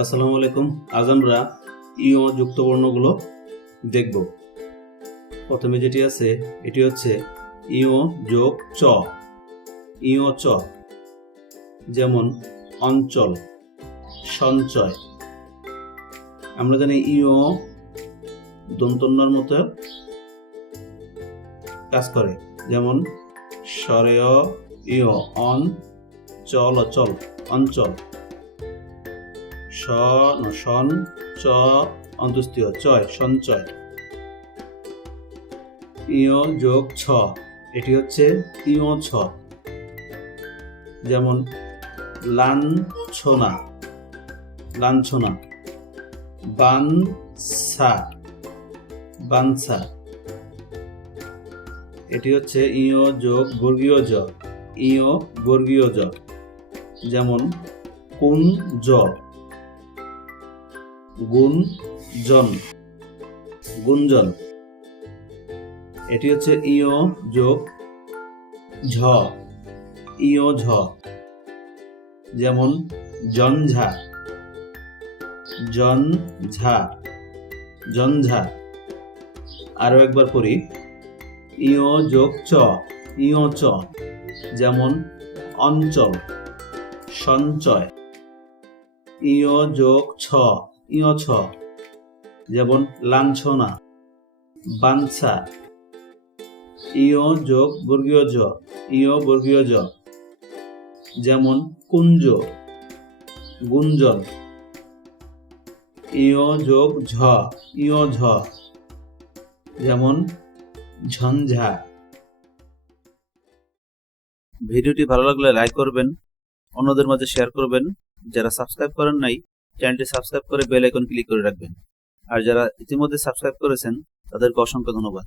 আসসালামু আলাইকুম। আজ আমরা ইও যুক্ত বর্ণগুলো দেখব। প্রথমে যেটি আছে, এটি হচ্ছে ইও যোগ চ। ইও চ যেমন অঞ্চল, সঞ্চয়। আমরা জানি ইও দন্তন্যর মতো কাজ করে। যেমন স্বরেয় ইও অন, চল, অচল, অঞ্চল। স সন, চ অন্তস্তীয় চয়, সঞ্চয়। ইয় যোগ ছ, এটি হচ্ছে ইয় ছ। যেমন লাঞ্ছনা লাঞ্ছনা। বানসা বানসা। এটি হচ্ছে ইয় যোগ বর্গীয় জ। ইয় বর্গীয় জ। যেমন কুন জ। গুণজন গুঞ্জন এটি হচ্ছে ইও যোগ ঝ। ইও ঝ। যেমন জঞ্ঝা জনঝা জঞ্ঝা আরও একবার পড়ি। ইও যোগ চ ইও চ, যেমন অঞ্চল, সঞ্চয়। ইয় যোগ ছ, ইয় ছ, যেমন লাঞ্ছনা, বাঞ্ছা। ইয় যোগ বর্গীয় জ, ইয় বর্গীয় জ, যেমন কুঞ্জ, গুঞ্জন। ইয় যোগ ঝ, ইয় ঝ, যেমন ঝঞ্ঝা। ভিডিওটি ভালো লাগলে লাইক করবেন, অন্যদের মাঝে শেয়ার করবেন। যারা সাবস্ক্রাইব করেন নাই চ্যানেলটি সাবস্ক্রাইব করে বেল আইকন ক্লিক করে রাখবেন। আর যারা ইতিমধ্যে সাবস্ক্রাইব করেছেন, তাদেরকে অসংখ্য ধন্যবাদ।